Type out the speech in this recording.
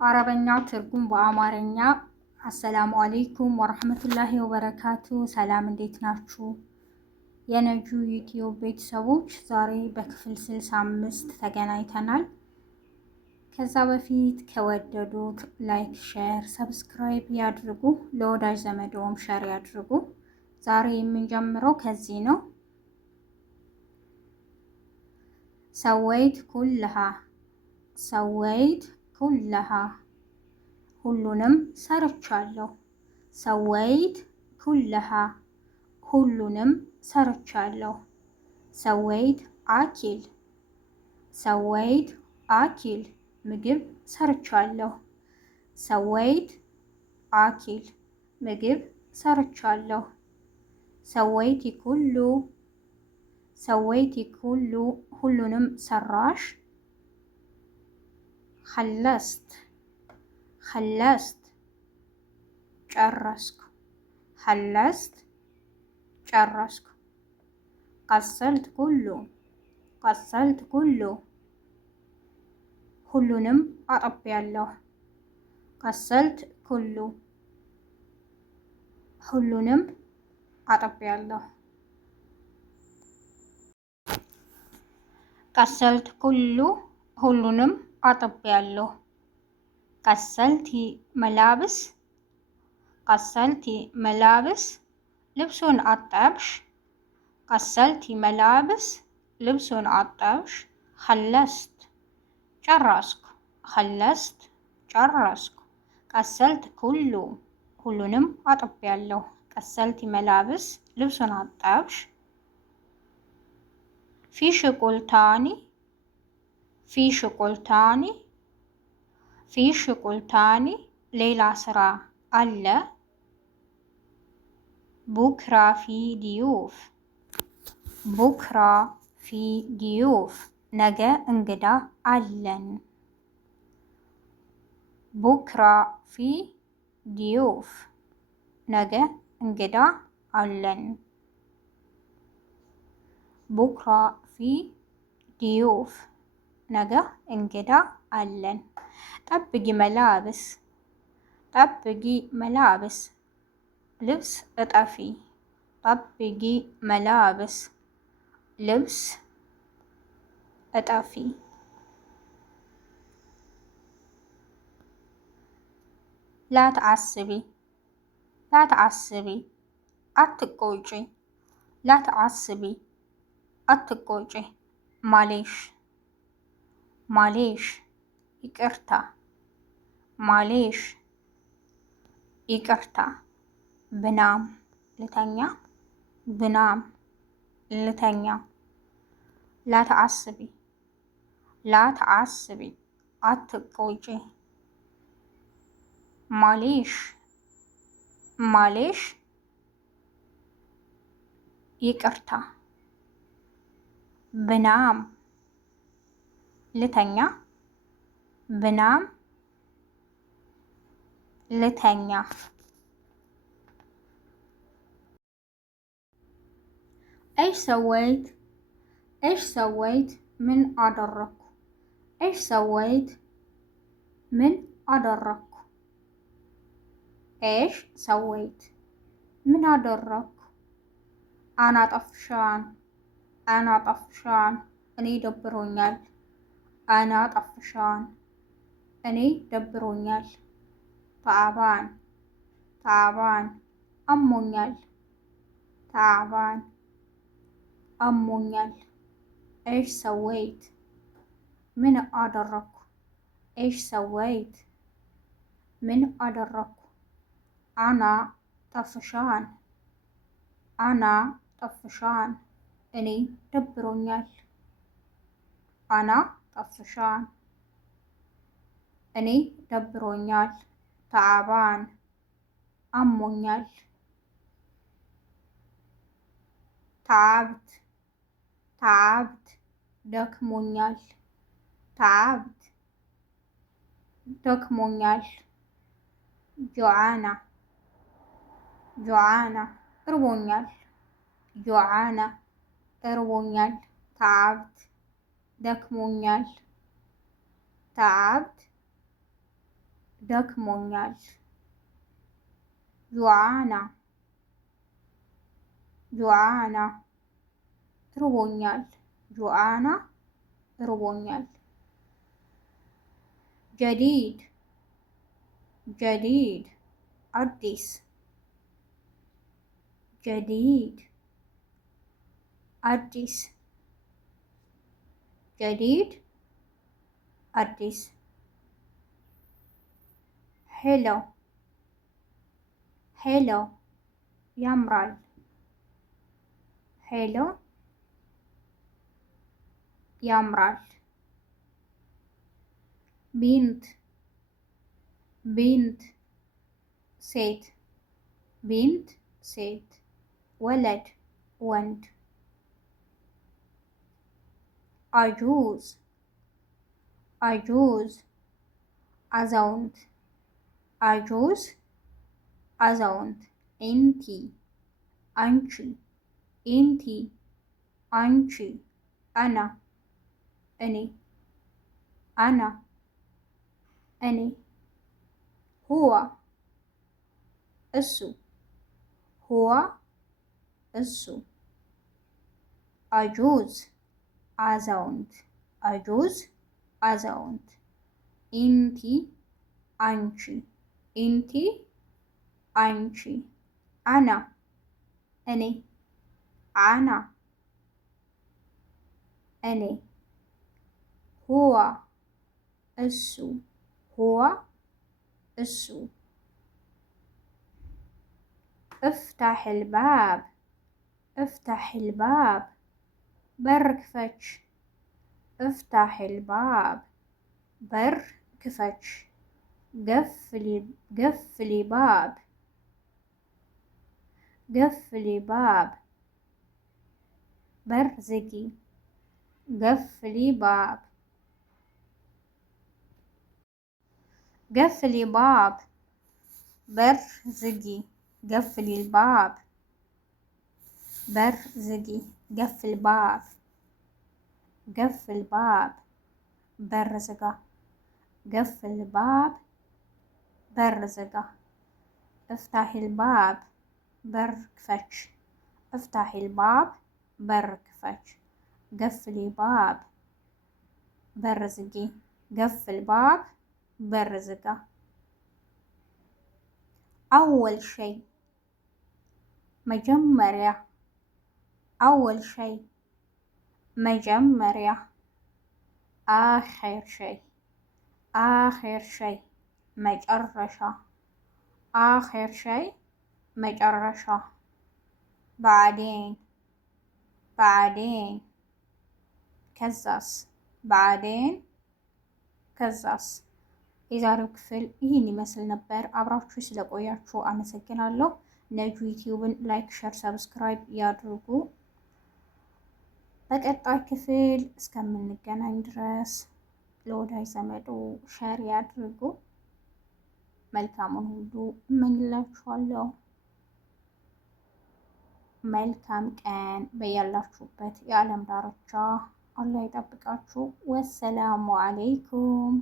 አረበኛ ትርጉም በአማርኛ። አሰላሙ አለይኩም ወረህመቱላሂ ወበረካቱ። ሰላም እንዴት ናችሁ? የነጁ ዩቲዩብ ቤተሰቦች ዛሬ በክፍል 65 ተገናኝተናል። ከዛ በፊት ከወደዱት ላይክ፣ ሼር፣ ሰብስክራይብ ያድርጉ። ለወዳጅ ዘመዶም ሼር ያድርጉ። ዛሬ የምንጀምረው ከዚህ ነው። ሰወይት ኩልሃ፣ ሰወይት ኩልሃ፣ ሁሉንም ሰርቻለሁ። ሰወይት ኩልሃ፣ ሁሉንም ሰርቻለሁ። ሰወይት አኪል፣ ሰወይት አኪል፣ ምግብ ሰርቻለሁ። ሰወይት አኪል፣ ምግብ ሰርቻለሁ። ሰወይቲ ኩሉ፣ ሰወይቲ ኩሉ፣ ሁሉንም ሰራሽ። ኸለስት፣ ኸለስት፣ ጨረስኩ። ኸለስት፣ ጨረስኩ። ቀሰልት ኩሉ፣ ቀሰልት ኩሉ፣ ሁሉንም አጥቤያለሁ። ቀሰልት ኩሉ፣ ሁሉንም አጥቤያለሁ። ቀሰልት ኩሉ፣ ሁሉንም አጥቤያለሁ። ቀሰልቲ መላብስ፣ ቀሰልቲ መላብስ፣ ልብሱን አጠብሽ። ቀሰልቲ መላብስ፣ ልብሱን አጠብሽ። ኸለስት፣ ጨረስኩ። ኸለስት፣ ጨረስኩ። ቀሰልት ኩሉ፣ ሁሉንም አጥቤያለሁ። ቀሰልቲ መላብስ፣ ልብሱን አጠብሽ። ፊ ሽቁልታኒ፣ ፊ ሽቁልታኒ፣ ፊ ሽቁልታኒ፣ ሌላ ስራ አለ። ቡክራ ፊ ዲዩፍ፣ ቡክራ ፊ ዲዩፍ፣ ነገ እንግዳ አለን። ቡክራ ፊ ዲዩፍ፣ ነገ እንግዳ አለን። ቡክራ ፊ ዲዩፍ፣ ነገ እንግዳ አለን። ጠብጊ መላብስ፣ ጠብጊ መላብስ፣ ልብስ እጠፊ። ጠብጊ መላብስ፣ ልብስ እጠፊ። ላትዓስቢ፣ ላትዓስቢ፣ አትቆጪ። ላትዓስቢ፣ አትቆጪ። ማሌሽ፣ ማሌሽ፣ ይቅርታ። ማሌሽ፣ ይቅርታ። ብናም፣ ልተኛ። ብናም፣ ልተኛ። ላትዓስቢ፣ ላትዓስቢ፣ አትቆጪ። ማሌሽ፣ ማሌሽ፣ ይቅርታ። ብናም፣ ልተኛ። ብናም፣ ልተኛ። እሽ ሰወይት፣ እሽ ሰወይት፣ ምን አደረኩ። እሽ ሰወይት፣ ምን አደረኩ። እሽ ሰወይት፣ ምን አደረኩ። አና ጠፍሻን፣ አና ጠፍሻን፣ እኔ ደብሮኛል። አና ጠፍሻን፣ እኔ ደብሮኛል። ተዓባን፣ ተዓባን፣ አሞኛል። ተዓባን፣ አሞኛል። እሽ ሰወይት፣ ምን አደረኩ። እሽ ሰወይት፣ ምን አደረኩ። አና ጠፍሻን፣ አና ጠፍሻን፣ እኔ ደብሮኛል። አና ጠፍሻን፣ እኔ ደብሮኛል። ተዓባን፣ አሞኛል። ተዓብት፣ ተዓብት፣ ደክሞኛል። ተዓብት፣ ደክሞኛል። ጆዓና፣ ጆዓና፣ እርቦኛል። ጆዓና፣ እርቦኛል። ተዓብት፣ ደክሞኛል። ተዓብት፣ ደክሞኛል። ጁዓና ጁዓና ርቦኛል። ጁዓና ርቦኛል። ጀዲድ ጀዲድ አዲስ ጀዲድ አዲስ ጀዲድ አዲስ ሄሎ ሄሎ ያምራል። ሄሎ ያምራል። ቢንት ቢንት ሴት ቢንት ሴት ወለድ ወንድ አጁዝ አጁዝ አዛውንት አጁዝ አዛውንት ኢንቲ አንቺ ኢንቲ አንቺ አና እኔ አና እኔ ሁዋ እሱ ሁዋ እሱ አጁዝ አዛውንት አጁዝ አዛውንት ኢንቲ አንቺ ኢንቲ አንቺ አና እኔ አና እኔ ሁዋ እሱ ሁዋ እሱ افتح الباب افتح الباب በር ክፈች افتح الباب በር ክፈች قفلي باب قفلي باب በር ዝጊ قفلي باب قفلي باب በር ዝጊ قفلي الباب በር ዝጊ قفل باب قفل باب በር ዝጋ قفل باب በር ዝጋ افتح الباب በር ክፈች افتح الباب በር ክፈች قفلي باب በር ዝጊ قفل باب በር ዝጋ أول شيء መጀመሪያ أول شيء መጀመሪያ آخر شيء آخر شيء መጨረሻ آخر شيء መጨረሻ بعدين بعدين ከዛስ بعدين ከዛስ የዛሬው ክፍል ይህን ይመስል ነበር። አብራችሁ ስለቆያችሁ አመሰግናለሁ። ነጁ ዩቲዩብን ላይክ፣ ሸር፣ ሰብስክራይብ ያድርጉ። በቀጣይ ክፍል እስከምንገናኝ ድረስ ለወዳጅ ዘመዶ ሸር ያድርጉ። መልካሙን ሁሉ እመኝላችኋለሁ። መልካም ቀን በያላችሁበት የዓለም ዳርቻ አላህ ይጠብቃችሁ። ወሰላሙ አለይኩም